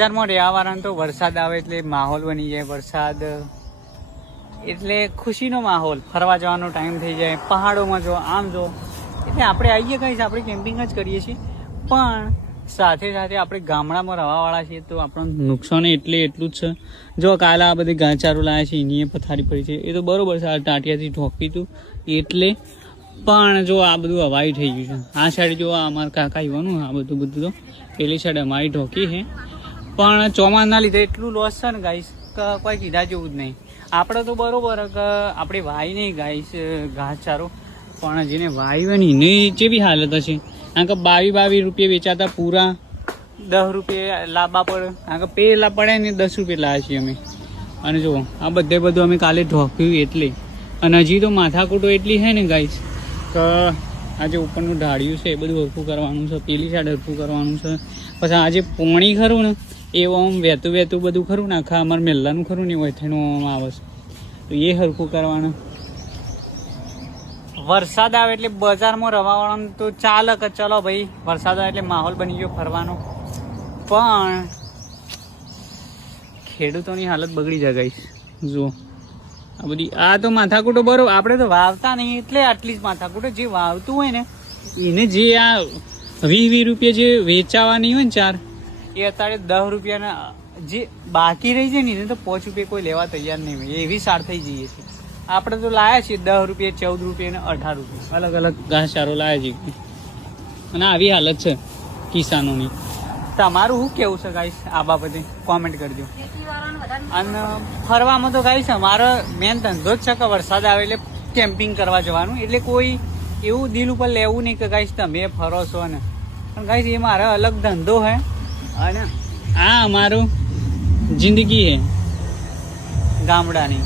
બજારમાં રહેવાવાળાને તો વરસાદ આવે એટલે માહોલ બની જાય. વરસાદ એટલે ખુશીનો માહોલ, ફરવા જવાનો ટાઈમ થઈ જાય, પહાડોમાં જો આમ જો એટલે આપણે આવીએ કઈ આપણે કેમ્પિંગ જ કરીએ છીએ. પણ સાથે સાથે આપણે ગામડામાં રહેવાવાળા છીએ તો આપણને નુકસાન એટલું જ છે. જો કાલે આ બધી ઘાસચારો લાવ્યા છે એની પથારી પડી છે એ તો બરોબર છે, આ ટાંટિયાથી ઢોકી હતું એટલે. પણ જો આ બધું હવાઈ થઈ ગયું છે. આ સાઈડ જો અમારા કાકા આવ્યું આ બધું તો પેલી સાઈડ અમારી ઢોકી છે. પણ ચોમાસના લીધે એટલું લોસ છે ને ગાઈસ કે કોઈ કીધા જેવું જ નહીં. આપણે તો બરોબર કે આપણે વાય નહીં ગાઈસ ઘાસચારો, પણ જેને વાય હોય ને એની જેવી હાલત હશે. કારણ કે 22 રૂપિયા વેચાતા પૂરા 10 રૂપિયા લાવવા પડે. કારણ કે પેલા પડે ને 10 રૂપિયા લાવ્યા છીએ અમે. અને જુઓ આ બધું અમે કાલે ઢોક્યું એટલે. અને હજી તો માથાકૂટો એટલી છે ને ગાઈસ કે આ જે ઉપરનું ઢાળ્યું છે એ બધું હરખું કરવાનું છે, પેલી સાઈડ હરખું કરવાનું છે. પછી આ જે પોણી ખરું ને એવું આમ વહેતું બધું ખરું ને આખા અમારે મેલ્લાનું ખરું ને હોય થઈને આમ આવે છે તો એ હરખું કરવાનું. વરસાદ આવે એટલે બજારમાં રવાવાળાનું તો ચાલે કે ચલો ભાઈ વરસાદ આવે એટલે માહોલ બની ગયો ફરવાનો. પણ ખેડૂતોની હાલત બગડી જાય ગાઈસ. જુઓ આ બધી આ તો માથાકૂટો બરોબર, આપણે તો વાવતા નહીં એટલે આટલી જ માથાકૂટો. જે વાવતું હોય ને એને જે આ 20 રૂપિયા જે વેચાવાની હોય ને ચાર એ અત્યારે 10 રૂપિયાના જે બાકી રહી જાય ને એને તો 5 રૂપિયા કોઈ લેવા તૈયાર નહીં હોય એવી સાર થઈ જઈએ છે. આપણે તો લાયા છીએ 10 રૂપિયા, 14 રૂપિયા અને 18 રૂપિયા અલગ અલગ ઘાસચારો લાયા છીએ. અને આવી હાલત છે કિસાનોની. તમારું શું કેવું છે ગાઈસ આ બાબતે કોમેન્ટ કરજો. અને ફરવામાં તો ગાઈસ અમારો મેન ધંધો જ છે કે વરસાદ આવે એટલે કેમ્પિંગ કરવા જવાનું. એટલે કોઈ એવું દિલ ઉપર લેવું નહીં કે ગાઈસ તમે ફરો છો ને. પણ ગાઈસ એ મારો અલગ ધંધો છે અને આ અમારું જિંદગી છે ગામડાની.